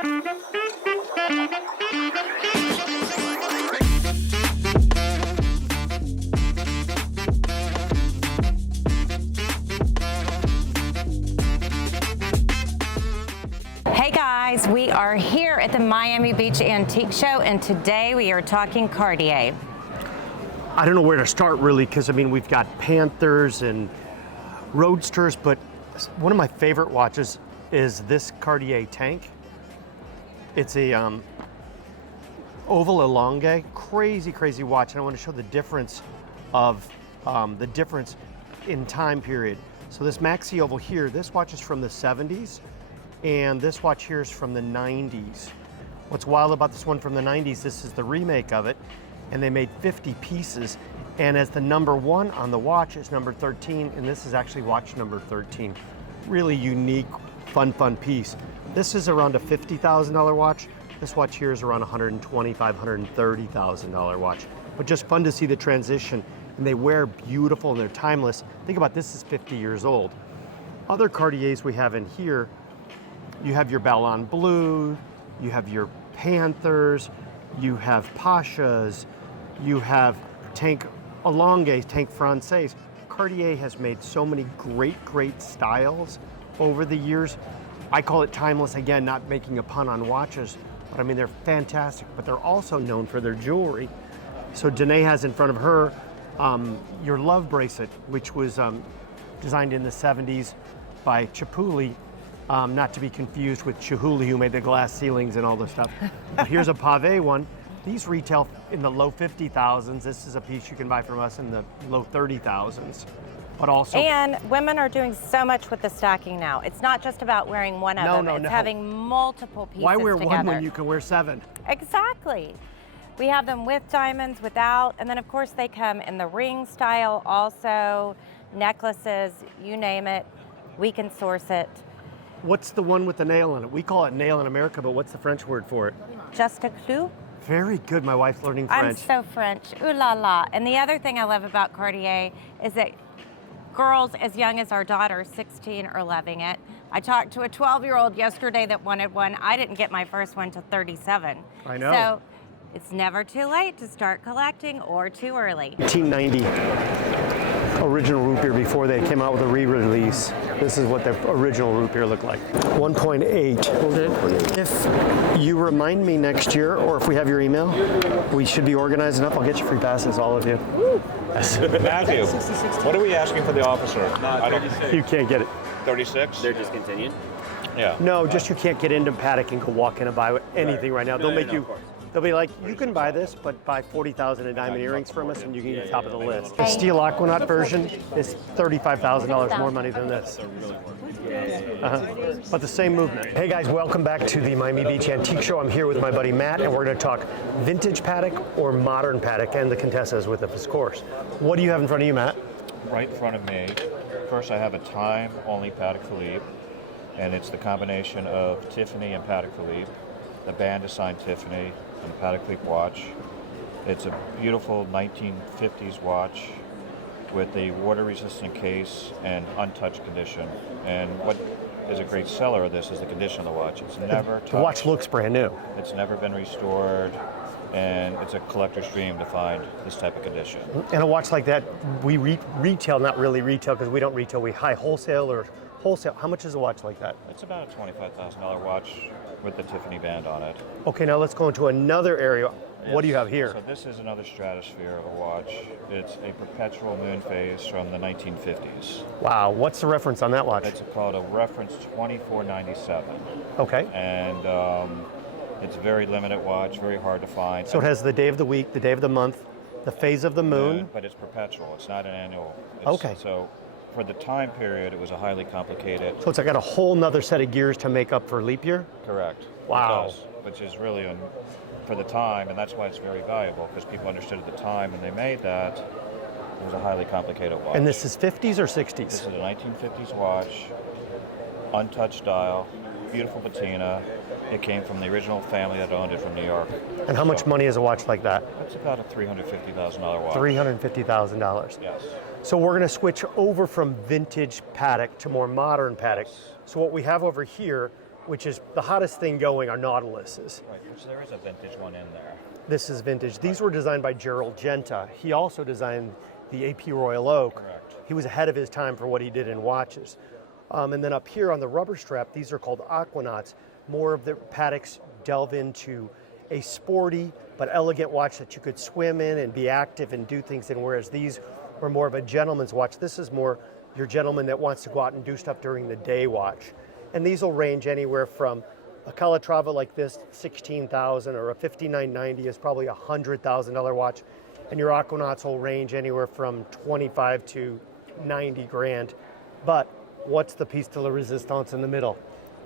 Hey guys, we are here at the Miami Beach Antique Show, and today we are talking Cartier. I don't know where to start really, because I mean we've got Panthers and Roadsters, but one of my favorite watches is this Cartier tank. It's a oval elonge, crazy watch, and I want to show the difference of in time period. So this maxi oval here, this watch is from the 70s, and this watch here is from the 90s. What's wild about this one from the 90s, this is the remake of it, and they made 50 pieces, and as the number 1 on the watch is number 13, and this is actually watch number 13. Really unique, fun piece. This is around a $50,000 watch. This watch here is around $125,000, $130,000 watch. But just fun to see the transition, and they wear beautiful and they're timeless. Think about this is 50 years old. Other Cartiers we have in here, you have your Ballon Bleu, you have your Panthers, you have Pashas, you have Tank Elonges, Tank Francaise. Cartier has made so many great styles over the years. I call it timeless, again, not making a pun on watches, but I mean, they're fantastic, but they're also known for their jewelry. So Donae has in front of her your Love bracelet, which was designed in the 70s by Chipotle, not to be confused with Chihuly, who made the glass ceilings and all this stuff. But here's a Pavé one. These retail in the low 50,000s. This is a piece you can buy from us in the low 30,000s. But also, And women are doing so much with the stacking now. It's not just about wearing one of them, it's having multiple pieces why wear together. one when you can wear 7? Exactly. We have them with diamonds, without, and then of course they come in the ring style also, necklaces, you name it, we can source it. What's the one with the nail in it? We call it nail in America, but what's the French word for it? Just a clou. Very good, my wife's learning French. I'm so French, ooh la la. And the other thing I love about Cartier is that girls as young as our daughter, 16, are loving it. I talked to a 12-year-old yesterday that wanted one. I didn't get my first one till 37. I know. So it's never too late to start collecting or too early. 1890 original root beer before they came out with a re-release. This is what the original root beer looked like. 1.8. If you remind me next year, or if we have your email, we should be organized enough. I'll get you free passes, all of you. Matthew, what are we asking for the officer? You can't get it. 36? They're discontinued? Yeah. No, just you can't get into Patek and go walk in and buy anything right now. They'll make you. They'll be like, you can buy this, but buy 40,000 in diamond earrings from us, and you can get top of the list. The steel Aquanaut version is $35,000 more money than this. But the same movement. Hey guys, welcome back to the Miami Beach Antique Show. I'm here with my buddy Matt, and we're going to talk vintage Patek or modern Patek, and the Contessa is with us, of course. What do you have in front of you, Matt? Right in front of me. First, I have a time-only Patek Philippe, and it's the combination of Tiffany and Patek Philippe. The band is signed Tiffany and the Patek Philippe watch. It's a beautiful 1950s watch with a water-resistant case and untouched condition. And what is a great seller of this is the condition of the watch. It's never touched. The watch looks brand new. It's never been restored, and it's a collector's dream to find this type of condition. And a watch like that, we retail, not really retail because we don't retail, we high wholesale or wholesale. How much is a watch like that? It's about a $25,000 watch with the Tiffany band on it. Okay, now let's go into another area. Yes. What do you have here? So this is another stratosphere of a watch. It's a perpetual moon phase from the 1950s. Wow, what's the reference on that watch? It's called a reference 2497. Okay. And it's a very limited watch, very hard to find. So it has the day of the week, the day of the month, the phase of the moon. But it's perpetual, it's not an annual. Okay. So for the time period, it was a highly complicated. So it's like got a whole nother set of gears to make up for leap year? Correct. Wow. It does, which is really for the time, and that's why it's very valuable, because people understood at the time when they made that, it was a highly complicated watch. And this is 50s or 60s? This is a 1950s watch, untouched dial, beautiful patina. It came from the original family that owned it from New York. And how much money is a watch like that? It's about a $350,000 watch. $350,000. Yes. So we're going to switch over from vintage Patek to more modern Patek. So what we have over here which is the hottest thing going, are Nautiluses. Right, which there is a vintage one in there. This is vintage. These were designed by Gerald Genta. He also designed the AP Royal Oak. Correct. He was ahead of his time for what he did in watches. And then up here on the rubber strap, these are called Aquanauts. More of the Pateks delve into a sporty but elegant watch that you could swim in and be active and do things in, whereas these were more of a gentleman's watch. This is more your gentleman that wants to go out and do stuff during the day watch. And these will range anywhere from a Calatrava like this, $16,000, or a 5990 is probably a $100,000 watch. And your Aquanauts will range anywhere from 25 to 90 grand. But what's the piece de la resistance in the middle?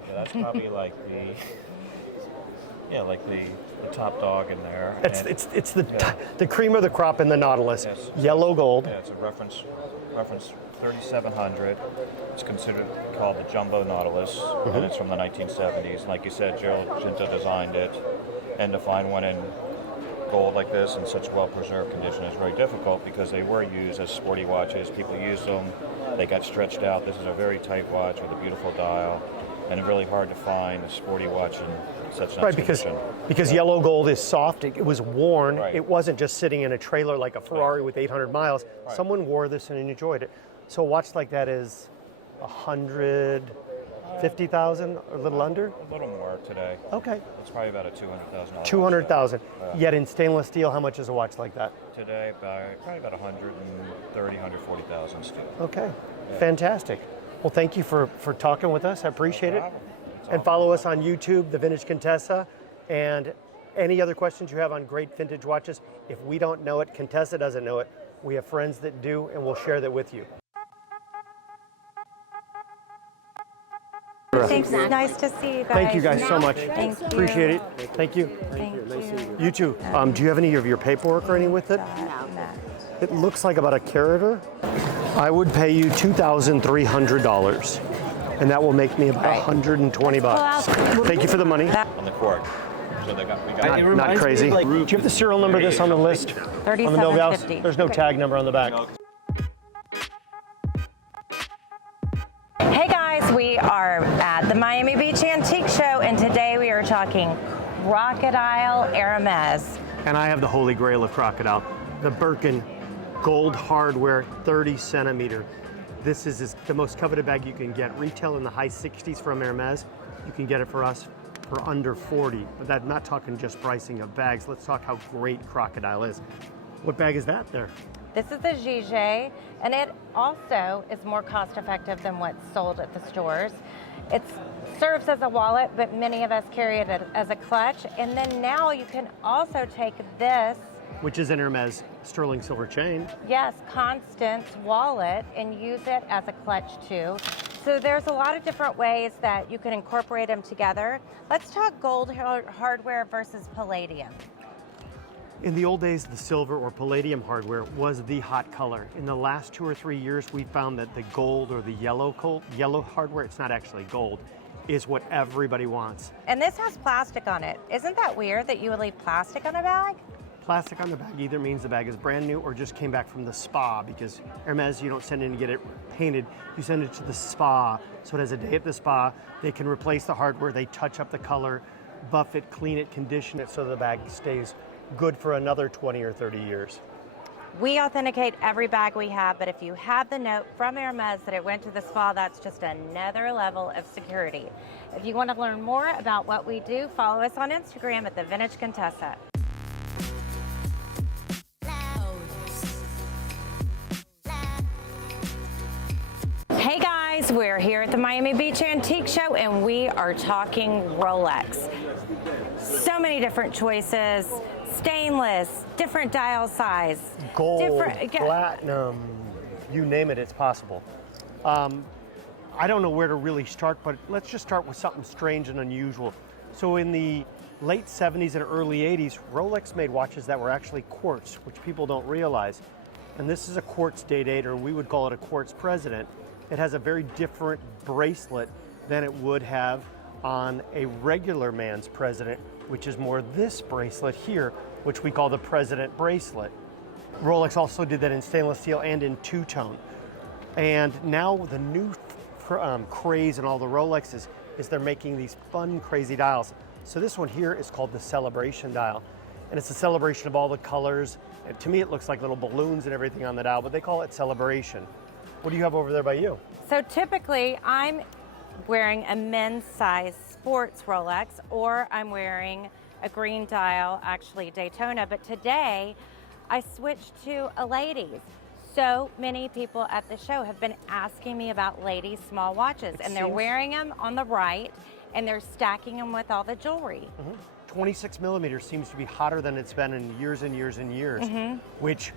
Yeah, that's probably like the top dog in there. It's the cream of the crop in the Nautilus. Yes. Yellow gold. Yeah, it's a reference 3700. It's called the Jumbo Nautilus, and it's from the 1970s. Like you said, Gerald Genta designed it, and to find one in gold like this in such well-preserved condition is very difficult because they were used as sporty watches. People used them. They got stretched out. This is a very tight watch with a beautiful dial, and it's really hard to find a sporty watch in such nice condition. Because yellow gold is soft. It was worn. Right. It wasn't just sitting in a trailer like a Ferrari with 800 miles. Right. Someone wore this and enjoyed it. So a watch like that is 150,000, a little under? A little more today. Okay. It's probably about a $200,000. 200,000. Yet in stainless steel, how much is a watch like that? Today, probably about 130,000, 140,000 still. Okay. Fantastic. Well, thank you for talking with us. I appreciate it. And follow us on YouTube, The Vintage Contessa, and any other questions you have on great vintage watches. If we don't know it, Contessa doesn't know it. We have friends that do, and we'll share that with you. Thanks. Nice to see you guys. Thank you guys so much. Thank you. Appreciate it. Thank you. Thank you. You too. Do you have any of your paperwork or anything with it? No. It looks like about a carator. I would pay you $2,300, and that will make me about 120 bucks. Thank you for the money. On the cork. So we got Not crazy. Do you have the serial number of this on the list? On the Milgauss? 3750. There's no tag number on the back. Hey guys, we are at the Miami Beach Antique Show, and today we are talking Crocodile Hermes. And I have the holy grail of crocodile, the Birkin gold hardware 30 centimeter. This is the most coveted bag you can get. Retail in the high 60s from Hermes. You can get it for us for under 40. But I'm not talking just pricing of bags. Let's talk how great Crocodile is. What bag is that there? This is the Gigi, and it also is more cost effective than what's sold at the stores. It serves as a wallet, but many of us carry it as a clutch. And then now you can also take this, which is an Hermes sterling silver chain. yes, Constance wallet, and use it as a clutch too. So there's a lot of different ways that you can incorporate them together. Let's talk gold hardware versus palladium. In the old days, the silver or palladium hardware was the hot color. In the last 2 or 3 years, we found that the gold or the yellow hardware, it's not actually gold, is what everybody wants. And this has plastic on it. Isn't that weird that you would leave plastic on a bag? Plastic on the bag either means the bag is brand new or just came back from the spa, because Hermes, you don't send in to get it painted, you send it to the spa. So it has a day at the spa, they can replace the hardware, they touch up the color, buff it, clean it, condition it so the bag stays good for another 20 or 30 years. We authenticate every bag we have, but if you have the note from Hermes that it went to the spa, that's just another level of security. If you want to learn more about what we do, follow us on Instagram at The Vintage Contessa. Hey guys, we're here at the Miami Beach Antique Show, and we are talking Rolex. So many different choices. Stainless, different dial size. Gold, platinum, you name it, it's possible. I don't know where to really start, but let's just start with something strange and unusual. So in the late 70s and early 80s, Rolex made watches that were actually quartz, which people don't realize. And this is a quartz date, or we would call it a quartz president. It has a very different bracelet than it would have on a regular man's president, which is more this bracelet here, which we call the president bracelet. Rolex also did that in stainless steel and in two-tone. And now the new craze in all the Rolexes is they're making these fun, crazy dials. So this one here is called the Celebration dial. And it's a celebration of all the colors. And to me, it looks like little balloons and everything on the dial, but they call it Celebration. What do you have over there by you? So typically I'm wearing a men's size sports Rolex, or I'm wearing a green dial, actually Daytona, but today I switched to a ladies. So many people at the show have been asking me about ladies' small watches, and they're wearing them on the right, and they're stacking them with all the jewelry. 26 millimeters seems to be hotter than it's been in years and years and years, which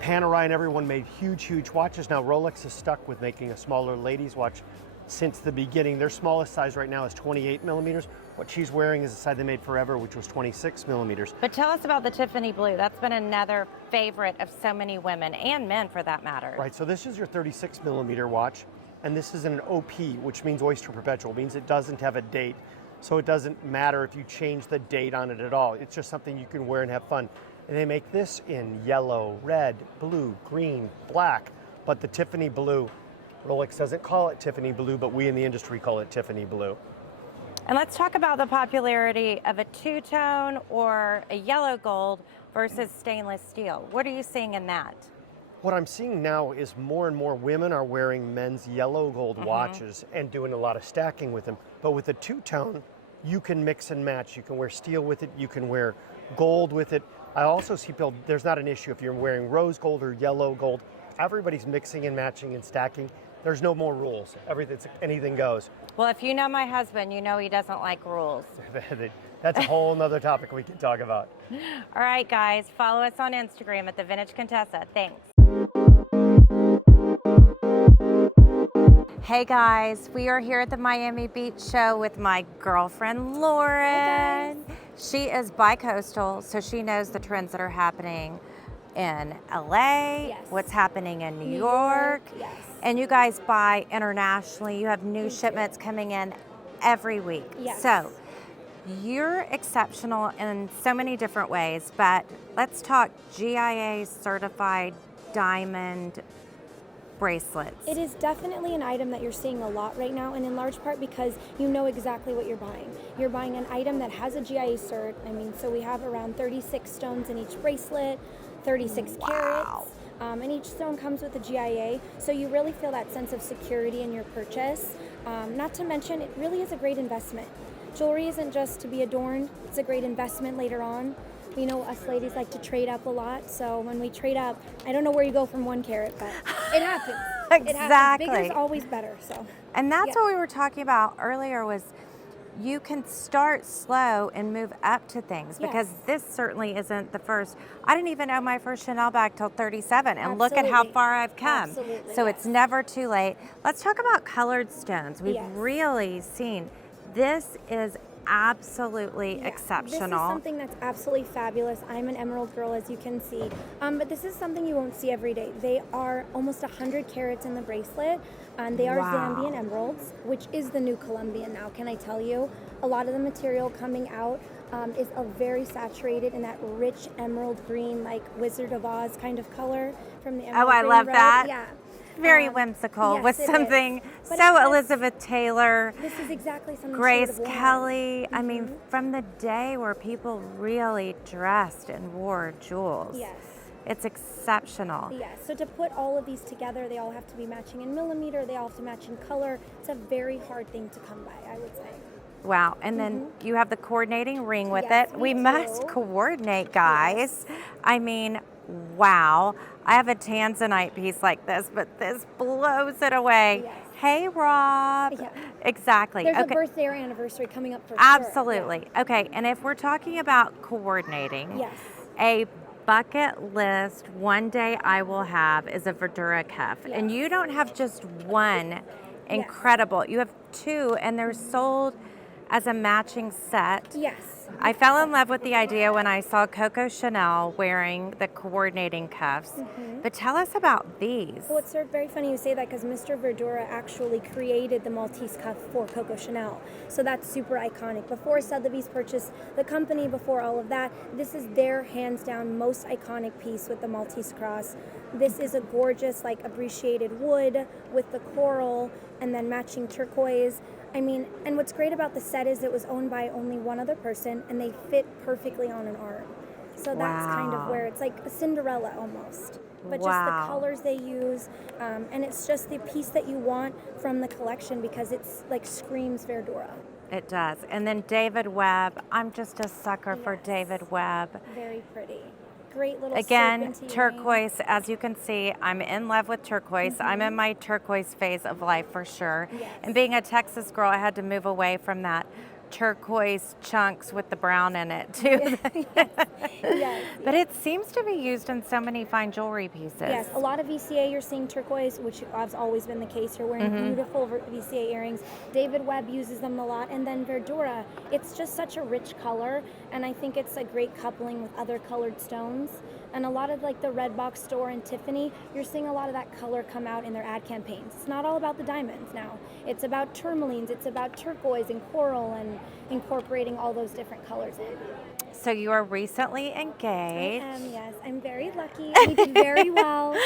Panerai and everyone made huge, huge watches. Now Rolex is stuck with making a smaller ladies' watch since the beginning. Their smallest size right now is 28 millimeters. What she's wearing is a size they made forever, which was 26 millimeters. But tell us about the Tiffany blue. That's been another favorite of so many women, and men for that matter. Right, so this is your 36 millimeter watch, and this is an OP, which means Oyster Perpetual, means it doesn't have a date. So it doesn't matter if you change the date on it at all. It's just something you can wear and have fun. And they make this in yellow, red, blue, green, black, but the Tiffany blue, Rolex doesn't call it Tiffany blue, but we in the industry call it Tiffany blue. And let's talk about the popularity of a two-tone or a yellow gold versus stainless steel. What are you seeing in that? What I'm seeing now is more and more women are wearing men's yellow gold watches and doing a lot of stacking with them. But with a two-tone, you can mix and match. You can wear steel with it, you can wear gold with it. I also see people, there's not an issue if you're wearing rose gold or yellow gold. Everybody's mixing and matching and stacking. There's no more rules. Anything goes. Well, if you know my husband, you know he doesn't like rules. That's a whole nother topic we can talk about. All right, guys, follow us on Instagram at The Vintage Contessa. Thanks. Hey guys, we are here at the Miami Beach show with my girlfriend Lauren. She is bi-coastal, so she knows the trends that are happening in LA, what's happening in New York. Yes. And you guys buy internationally. You have new shipments coming in every week. Yes. So you're exceptional in so many different ways, but let's talk GIA certified diamond bracelets. It is definitely an item that you're seeing a lot right now, and in large part because you know exactly what you're buying. You're buying an item that has a GIA cert. I mean, so we have around 36 stones in each bracelet, 36 carats. And each stone comes with a GIA, so you really feel that sense of security in your purchase. Not to mention, it really is a great investment. Jewelry isn't just to be adorned, it's a great investment later on. We know us ladies like to trade up a lot, so when we trade up, I don't know where you go from 1 carat, but it happens. Exactly. It happens. Bigger is always better. So. And that's what we were talking about earlier was you can start slow and move up to things because this certainly isn't the first. I didn't even know my first Chanel bag till 37, and look at how far I've come. Absolutely, so it's never too late. Let's talk about colored stones. We've really seen this is absolutely exceptional. This is something that's absolutely fabulous. I'm an emerald girl, as you can see, but this is something you won't see every day. They are almost 100 carats in the bracelet, and they are Zambian emeralds, which is the new Colombian now, can I tell you? A lot of the material coming out is a very saturated in that rich emerald green, like Wizard of Oz kind of color from the emerald I green love robe. that. Yeah. Very whimsical with it something But so it's Elizabeth Taylor, This is exactly something Grace she would have worn. Kelly. I mean, from the day where people really dressed and wore jewels. Yes. It's exceptional. Yes, so to put all of these together, they all have to be matching in millimeter, they all have to match in color. It's a very hard thing to come by, I would say. Wow, and then you have the coordinating ring with Yes, it. we must do. coordinate, guys. I mean, wow. I have a tanzanite piece like this, but this blows it away. Yes. Hey, Rob. Yeah. Exactly. There's okay. a birthday or anniversary coming up for Absolutely. sure. Yeah. Okay, and if we're talking about coordinating, Yes. a bucket list one day I will have is a Verdura cuff. And you don't have just one incredible, you have 2, and they're sold as a matching set. Yes. I fell in love with the idea when I saw Coco Chanel wearing the coordinating cuffs. But tell us about these. Well, it's sort of very funny you say that because Mr. Verdura actually created the Maltese cuff for Coco Chanel. So that's super iconic. Before Sotheby's purchased the company, before all of that, this is their hands down most iconic piece with the Maltese cross. This is a gorgeous, like, appreciated wood with the coral and then matching turquoise. I mean, and what's great about the set is it was owned by only one other person, and they fit perfectly on an arm. So that's kind of where it's like a Cinderella almost. But just the colors they use, and it's just the piece that you want from the collection because it's like screams Verdura. It does. And then David Webb. I'm just a sucker for David Webb. Very pretty. Great little Again, serpentine turquoise. As you can see, I'm in love with turquoise. I'm in my turquoise phase of life for sure. Yes. And being a Texas girl, I had to move away from that turquoise chunks with the brown in it too. Yes. But it seems to be used in so many fine jewelry pieces. Yes, a lot of VCA you're seeing turquoise, which has always been the case. You're wearing beautiful VCA earrings. David Webb uses them a lot. And then Verdura, it's just such a rich color. And I think it's a great coupling with other colored stones. And a lot of like the Red Box store and Tiffany, you're seeing a lot of that color come out in their ad campaigns. It's not all about the diamonds now. It's about tourmalines, it's about turquoise and coral and incorporating all those different colors in. So you are recently engaged. I am, yes. I'm very lucky. We did very well.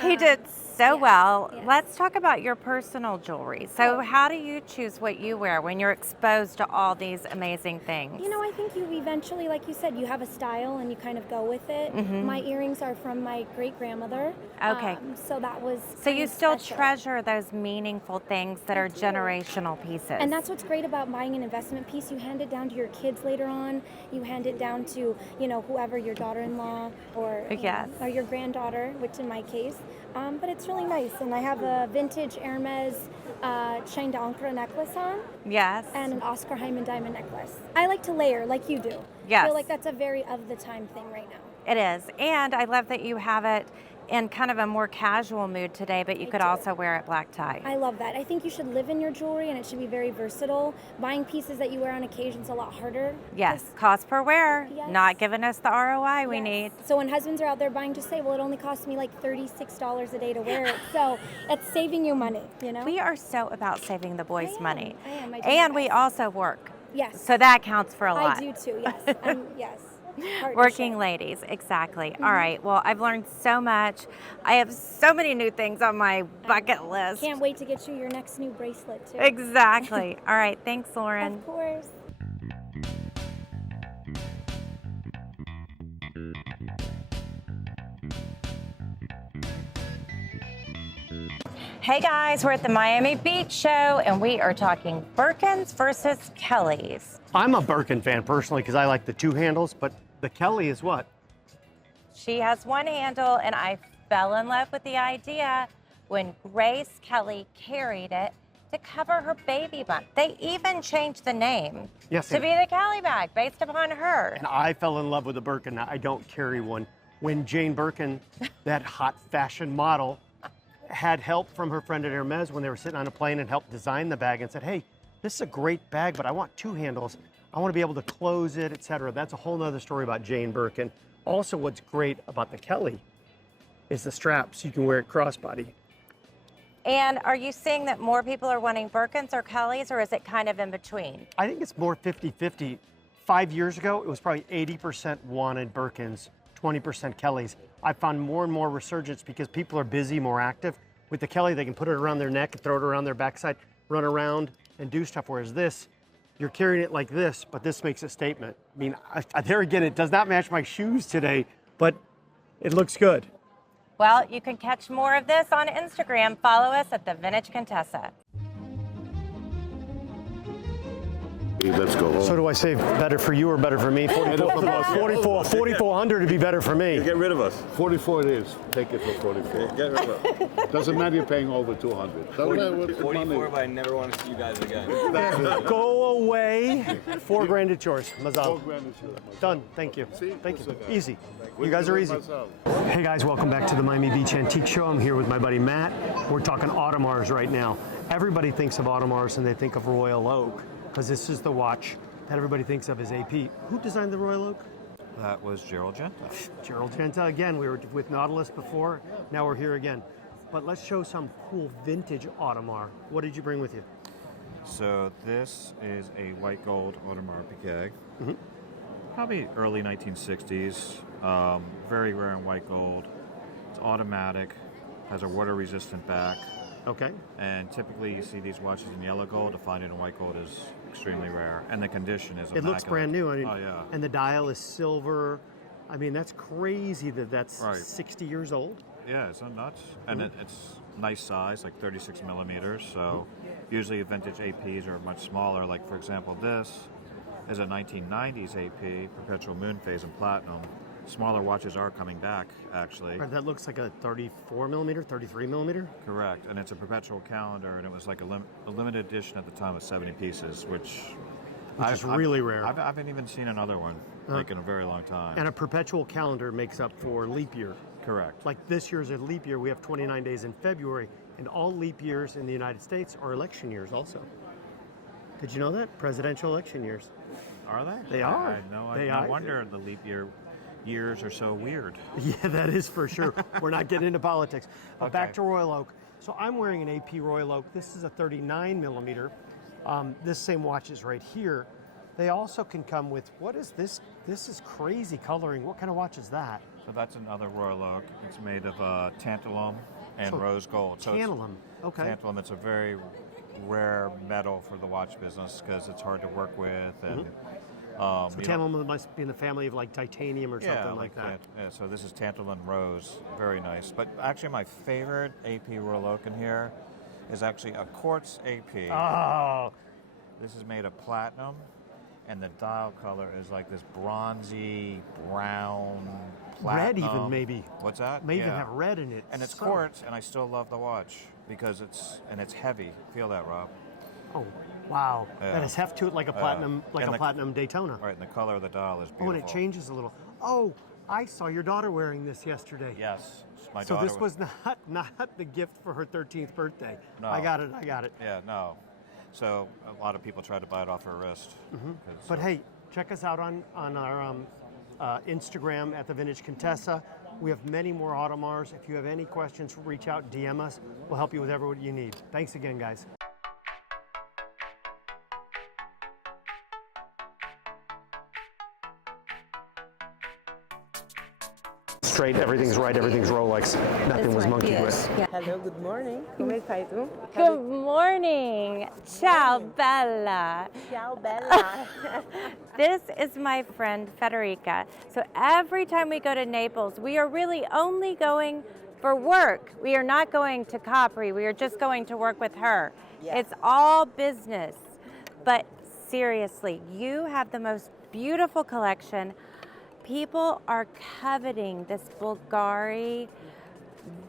He did so well. yes. Let's talk about your personal jewelry. So how do you choose what you wear when you're exposed to all these amazing things? You know, I think you eventually, like you said, you have a style and you kind of go with it. My earrings are from my great-grandmother. Okay. So that was So you kind of still special. treasure those meaningful things that are generational pieces. And that's what's great about buying an investment piece. You hand it down to your kids later on. You hand it down to, you know, whoever, your daughter-in-law or, or your granddaughter, which in my case. But it's really nice. And I have a vintage Hermes chain d'encre necklace on. Yes. And an Oscar Hyman diamond necklace. I like to layer like you do. Yes. I feel like that's a very of-the-time thing right now. It is. And I love that you have it in kind of a more casual mood today, but you could also wear it black tie. I love that. I think you should live in your jewelry and it should be very versatile. Buying pieces that you wear on occasion is a lot harder. Yes, cost per wear, Yes. not giving us the ROI we need. So when husbands are out there buying, just say, well, it only costs me like $36 a day to wear it. So it's saving you money, you know? We are so about saving the boys money. I am. I do And my we best. also work. Yes. So that counts for a lot. I do too, yes. Yes. Partnership. Working ladies, exactly. All right, well, I've learned so much. I have so many new things on my bucket list. Can't wait to get you your next new bracelet too. Exactly. All right, thanks, Lauren. Of course. Hey guys, we're at the Miami Beach show and we are talking Birkins versus Kellys. I'm a Birkin fan personally because I like the two handles, but the Kelly is what? She has one handle and I fell in love with the idea when Grace Kelly carried it to cover her baby bump. They even changed the name to be the Kelly bag based upon her. And I fell in love with a Birkin. Now, I don't carry one. When Jane Birkin, that hot fashion model, had help from her friend at Hermes when they were sitting on a plane and helped design the bag and said, hey, this is a great bag, but I want two handles. I want to be able to close it, etc. That's a whole nother story about Jane Birkin. Also, what's great about the Kelly is the strap, so you can wear it crossbody. And are you seeing that more people are wanting Birkins or Kellys, or is it kind of in between? I think it's more 50-50. 5 years ago, it was probably 80% wanted Birkins, 20% Kellys. I found more and more resurgence because people are busy, more active. With the Kelly, they can put it around their neck and throw it around their backside, run around and do stuff. Whereas this, you're carrying it like this, but this makes a statement. I mean, there again, it does not match my shoes today, but it looks good. Well, you can catch more of this on Instagram. Follow us at The Vintage Contessa. Let's go home. So do I say better for you or better for me? 4,400 would be better for me. Get rid of us. 44 it is. Take it for 44. Get rid of us. Doesn't matter you're paying over 200. Doesn't matter what the 44, money. but I never want to see you guys again. Go away. $4,000 at yours. Mazal. $4,000 is yours. Done. Thank you. See? Thank you. That's okay. Easy. You guys are easy. Myself. Hey guys, welcome back to the Miami Beach Antique Show. I'm here with my buddy Matt. We're talking Audemars right now. Everybody thinks of Audemars and they think of Royal Oak because this is the watch that everybody thinks of as AP. Who designed the Royal Oak? That was Gerald Genta. Gerald Genta again. We were with Nautilus before. Now we're here again. But let's show some cool vintage Audemars. What did you bring with you? So this is a white gold Audemars Piguet. Probably early 1960s. Very rare in white gold. It's automatic. Has a water resistant back. Okay. And typically you see these watches in yellow gold. To find it in white gold is extremely rare. And the condition is It looks immaculate. brand new. I mean, Oh, yeah. And the dial is silver. I mean, that's crazy that that's Right. 60 years old. Yeah, it's not nuts. And it's nice size, like 36 millimeters. So usually vintage APs are much smaller. Like, for example, this is a 1990s AP, perpetual moon phase in platinum. Smaller watches are coming back, actually. Right, that looks like a 34 millimeter, 33 millimeter. Correct. And it's a perpetual calendar, and it was like a limited edition at the time of 70 pieces, which is really rare. I haven't even seen another one like in a very long time. And a perpetual calendar makes up for leap year. Correct. Like this year's a leap year. We have 29 days in February, and all leap years in the United States are election years also. Did you know that? Presidential election years. Are they? They are. I had no They idea. are. No wonder the leap years are so weird. Yeah, that is for sure. We're not getting into politics. But back Okay. to Royal Oak. So I'm wearing an AP Royal Oak. This is a 39 millimeter. This same watch is right here. They also can come with, what is this? This is crazy coloring. What kind of watch is that? So that's another Royal Oak. It's made of tantalum and So rose gold. So it's- Tantalum. Okay. Tantalum, it's a very rare metal for the watch business because it's hard to work with. And So tantalum must be in the family of like titanium or something like that. Yeah, so this is tantalum rose, very nice. But actually, my favorite AP Royal Oak in here is actually a quartz AP. Oh, This is made of platinum, and the dial color is like this bronzy brown red platinum. even maybe. What's that? May even Yeah. have red in it. And it's So- quartz, and I still love the watch because it's heavy. Feel that, Rob? Oh, wow. Yeah. That has heft to it like a platinum, like And a the- platinum Daytona. Right, and the color of the dial is Oh, beautiful. and it changes a little. Oh, I saw your daughter wearing this yesterday. Yes, my So daughter. this was not the gift for her 13th birthday. No. I got it. Yeah, no. So a lot of people tried to buy it off her wrist. But hey, check us out on our Instagram at the Vintage Contessa. We have many more Audemars. If you have any questions, reach out, DM us. We'll help you with everything you need. Thanks again, guys. Straight, everything's right, everything's Rolex. Nothing was monkeyed with. Hello, good morning. Come stai tu? Good morning. Ciao, Bella. Ciao, Bella. This is my friend Federica. So every time we go to Naples, we are really only going for work. We are not going to Capri. We are just going to work with her. Yeah. It's all business. But seriously, you have the most beautiful collection. People are coveting this Bulgari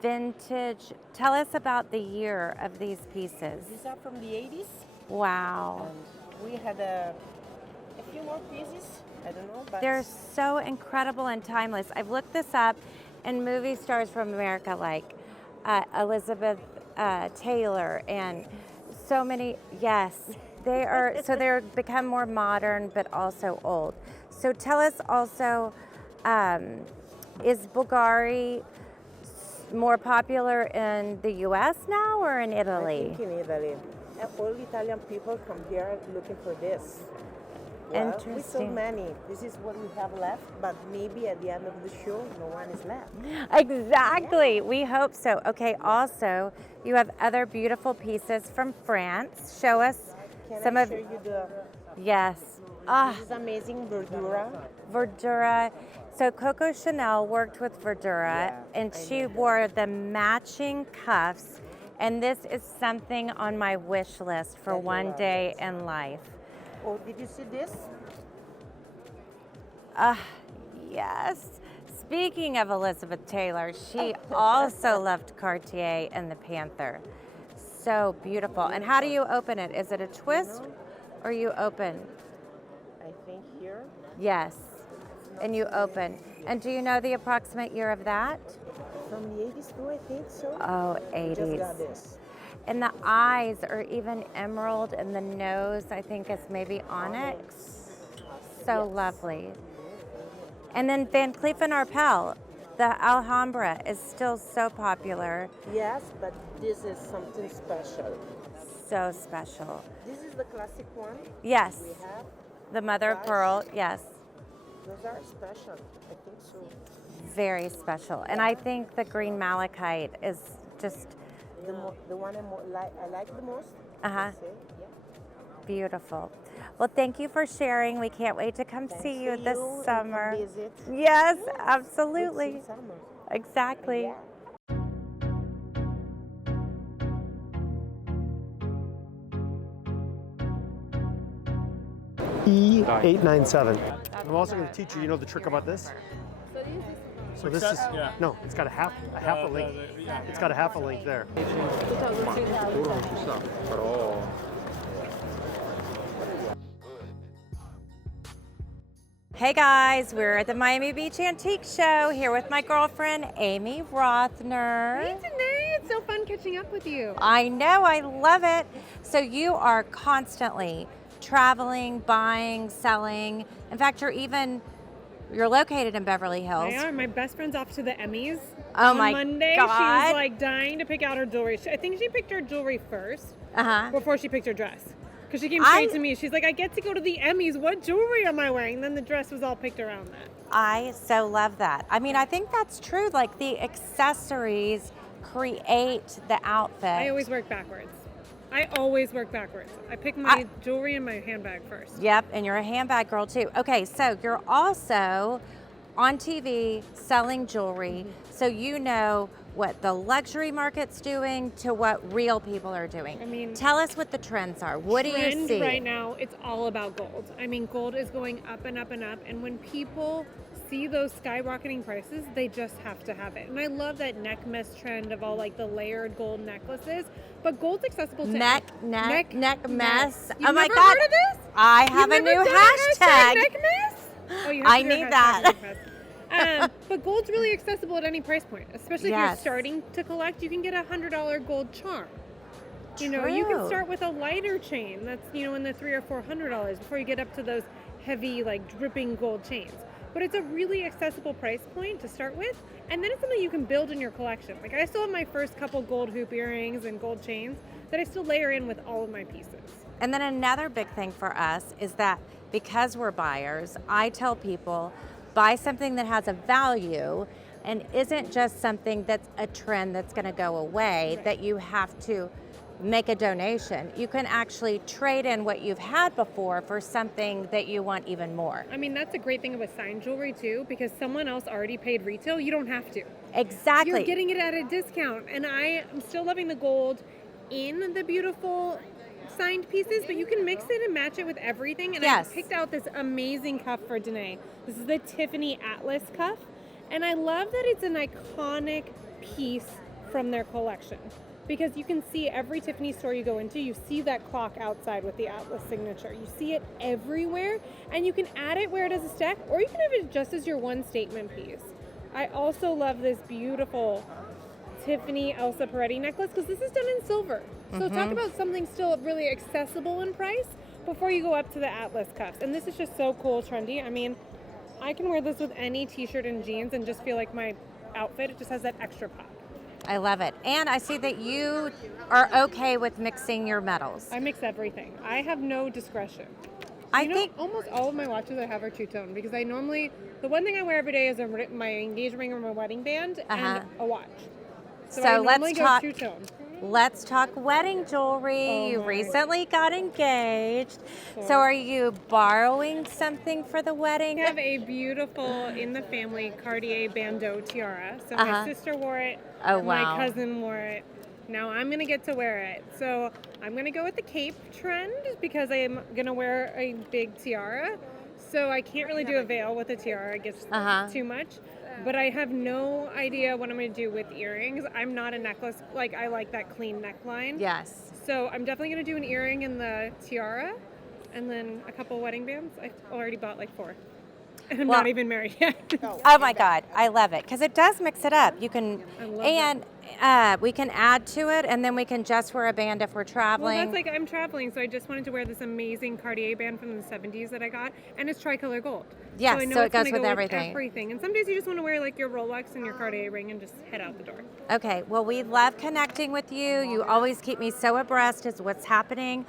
vintage. Tell us about the year of these pieces. These are from the 80s. Wow. And we had a few more pieces. I don't know, but They're so incredible and timeless. I've looked this up, and movie stars from America like Elizabeth Taylor and so many, yes, they are, so they're become more modern but also old. So tell us also, is Bulgari more popular in the US now or in I Italy? think in Italy. All Italian people come here looking for this. Well, we Interesting. sold many. This is what we have left, but maybe at the end of the show, no one is left. Exactly. We hope so. Okay, also, you have other beautiful pieces from France. Show us Can some I of show you the? yes. Ah, This is amazing Verdura. Verdura. So Coco Chanel worked with Verdura, Yeah, and I she know that. wore the matching cuffs. And this is something on my wish list for I one love day in life. Oh, did you see this? Yes. Speaking of Elizabeth Taylor, she also loved Cartier and the Panther. So beautiful. And how do you open it? Is it a twist or you open? I think here. Yes. And you open. And do you know the approximate year of that? From the 80s too, I think so. Oh, Just got 80s. this. And the eyes are even emerald, and the nose, I think, is maybe onyx. So lovely. And then Van Cleef & Arpels, the Alhambra is still so popular, Yes, but this is something special. so special. This is the classic one Yes, we have. the mother of pearl, yes, Those are special. I think so. very special. And I think the green malachite is just the one I like the most. Uh-huh. That's it, yeah. Beautiful. Well, thank you for sharing. We can't wait to come see you this and summer. come visit. Yes, Yes, absolutely. it's in summer. Exactly. Yeah. E897. I'm also going to teach you, the trick about this? So this is, no, it's got a half a link. It's got a half a link there. Hey guys, we're at the Miami Beach Antique Show here with my girlfriend, Amy Rothner. Hey, Danae, it's so fun catching up with you. I know, I love it. So you are constantly traveling, buying, selling. In fact, you're located in Beverly Hills. I are. My best friend's off to the Emmys. Oh on my Monday, God. she was like dying to pick out her jewelry. I think she picked her jewelry first before she picked her dress. Because she came straight to me. She's like, I get to go to the Emmys. What jewelry am I wearing? And then the dress was all picked around that. I so love that. I mean, I think that's true. Like the accessories create the outfit. I always work backwards. I pick my jewelry and my handbag first. Yep, and you're a handbag girl too. Okay, so you're also on TV selling jewelry, so you know what the luxury market's doing to what real people are doing. I mean, tell us what the trends are. What do you see? Right now, it's all about gold. I mean, gold is going up and up and up, and when people see those skyrocketing prices, they just have to have it. And I love that neck mess trend of all like the layered gold necklaces, but gold's accessible to neck mess. You've Oh my never God! heard of this? I have a new hashtag. Neck mess? Oh, you have I to do a need hashtag that. neck mess. But gold's really accessible at any price point, especially if you're Yes. starting to collect. You can get a $100 gold charm. You know, you can True. start with a lighter chain that's in the $300 or $400 before you get up to those heavy, like dripping gold chains. But it's a really accessible price point to start with, and then it's something you can build in your collection. Like I still have my first couple gold hoop earrings and gold chains that I still layer in with all of my pieces. And then another big thing for us is that because we're buyers, I tell people buy something that has a value and isn't just something that's a trend that's going to go away, Right. that you have to make a donation. You can actually trade in what you've had before for something that you want even more. I mean, that's a great thing about signed jewelry too, because someone else already paid retail. You don't have to. Exactly. You're getting it at a discount. And I am still loving the gold in the beautiful signed pieces, but you can mix it and match it with everything. And Yes. I picked out this amazing cuff for Danae. This is the Tiffany Atlas cuff. And I love that it's an iconic piece from their collection. Because you can see every Tiffany store you go into, you see that clock outside with the Atlas signature. You see it everywhere, and you can add it where it is a stack, or you can have it just as your one statement piece. I also love this beautiful Tiffany Elsa Peretti necklace, because this is done in silver. So talk about something still really accessible in price before you go up to the Atlas cuffs. And this is just so cool, trendy. I mean, I can wear this with any t-shirt and jeans and just feel like my outfit, it just has that extra pop. I love it. And I see that you are okay with mixing your metals. I mix everything. I have no discretion. I You know, think almost all of my watches I have are two-tone because I normally, the one thing I wear every day is my engagement ring or my wedding band and a watch. So I normally go two-tone. Let's talk wedding jewelry. You my. recently got engaged. So are you borrowing something for the wedding? I have a beautiful in the family Cartier bandeau tiara. So my sister wore it. Oh, My wow. cousin wore it. Now I'm gonna get to wear it. So I'm gonna go with the cape trend because I'm gonna wear a big tiara. So I can't really do a veil with a tiara. It gets too much. But I have no idea what I'm going to do with earrings. I'm not a necklace. Like, I like that clean neckline. Yes. So I'm definitely going to do an earring in the tiara and then a couple wedding bands. I've already bought like 4. And I'm not even married yet. Oh my God, I love it because it does mix it up. You can, we can add to it, and then we can just wear a band if we're traveling. Well, that's like I'm traveling, so I just wanted to wear this amazing Cartier band from the 70s that I got, and it's tricolor gold. Yes, so I know so it it's gonna goes with go everything. everything. And some days you just want to wear like your Rolex and your Cartier ring and just head out the door. Okay, well, we love connecting with you. You always keep me so abreast as what's happening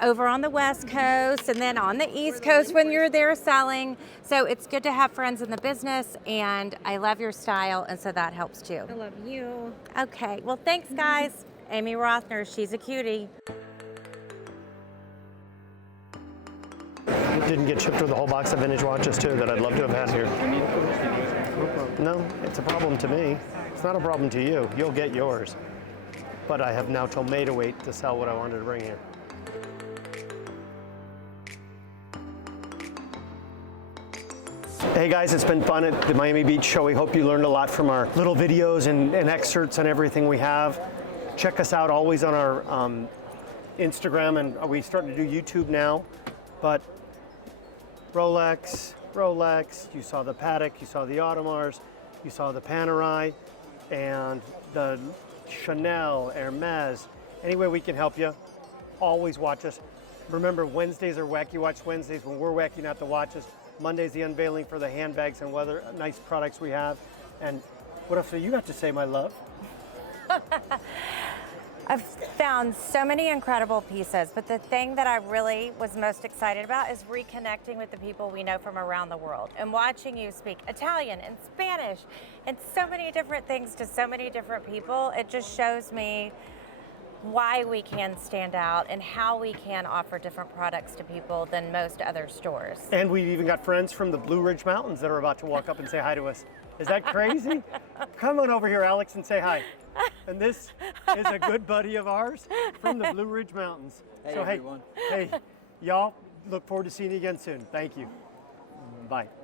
over on the West Coast and then on the East Coast when you're there selling. So it's good to have friends in the business, and I love your style, and so that helps too. I love you. Okay, well, thanks, guys. Amy Rothner, she's a cutie. Didn't get shipped with a whole box of vintage watches too that I'd love to have had here. No, it's a problem to me. It's not a problem to you. You'll get yours. But I have now told May to wait to sell what I wanted to bring here. Hey guys, it's been fun at the Miami Beach show. We hope you learned a lot from our little videos and excerpts and everything we have. Check us out always on our Instagram, and we're starting to do YouTube now. But Rolex, you saw the Patek, you saw the Audemars, you saw the Panerai, and the Chanel, Hermes. Any way we can help you, always watch us. Remember, Wednesdays are Wacky Watch Wednesdays when we're wacking out the watches. Monday's the unveiling for the handbags and other nice products we have. And what else do you got to say, my love? I've found so many incredible pieces, but the thing that I really was most excited about is reconnecting with the people we know from around the world and watching you speak Italian and Spanish and so many different things to so many different people. It just shows me why we can stand out and how we can offer different products to people than most other stores. And we've even got friends from the Blue Ridge Mountains that are about to walk up and say hi to us. Is that crazy? Come on over here, Alex, and say hi. And this is a good buddy of ours from the Blue Ridge Mountains. Hey, so everyone. hey, y'all, look forward to seeing you again soon. Thank you. Bye.